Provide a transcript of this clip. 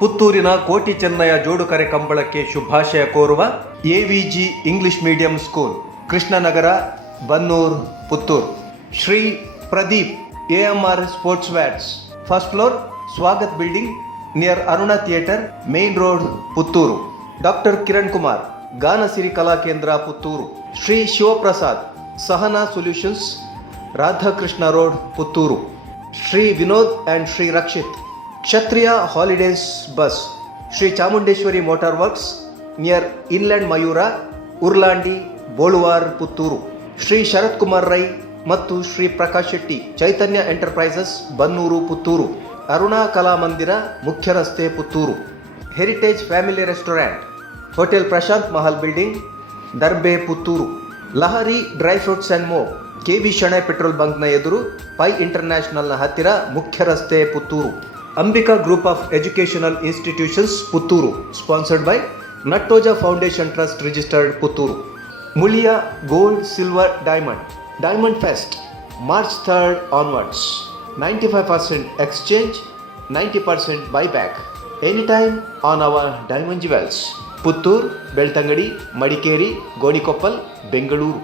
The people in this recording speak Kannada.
ಪುತ್ತೂರಿನ ಕೋಟಿ ಚೆನ್ನಯ್ಯ ಜೋಡುಕರೆ ಕಂಬಳಕ್ಕೆ ಶುಭಾಶಯ ಕೋರುವ AVG English medium school, Krishnanagar, Bannur, Puttur. Shri Pradeep AMR sports watts, first floor, Swagat building, near Aruna theatre, main road, Puttur. Doctor Kiran Kumar, Ganasiri Kala Kendra, Puttur. Shri Shivaprasad, Sahana solutions, Radhakrishna road, Puttur. Shri Vinod and Shri Rakshit, Kshatriya holidays bus, Shri Chamundeshwari motor works, near inland Mayura, Urlandi, Boluvar, Puttur. Shri Sharath Kumar Rai ಮತ್ತು ಶ್ರೀ ಪ್ರಕಾಶ್ ಶೆಟ್ಟಿ, ಚೈತನ್ಯ ಎಂಟರ್ಪ್ರೈಸಸ್, ಬನ್ನೂರು, ಪುತ್ತೂರು. ಅರುಣಾ ಕಲಾಮಂದಿರ, ಮುಖ್ಯ ರಸ್ತೆ, Puttur. Heritage family restaurant, hotel Prashant Mahal building, Darbe, Puttur. Lahari dry fruits and more, KB Shenoy petrol ಬಂಕ್ನ ಎದುರು, ಪೈ ಇಂಟರ್ನ್ಯಾಷನಲ್ನ ಹತ್ತಿರ, ಮುಖ್ಯ ರಸ್ತೆ, Puttur. Ambika group of educational institutions, Puttur. Sponsored by Nattoja foundation trust, registered, Puttur. Muliya gold, silver, diamond fest, March 3rd onwards. 95% exchange, 90% buyback. Anytime on our Diamond Jewels, Puttur, Belthangady, Madikeri, Gonikoppal, Bengaluru.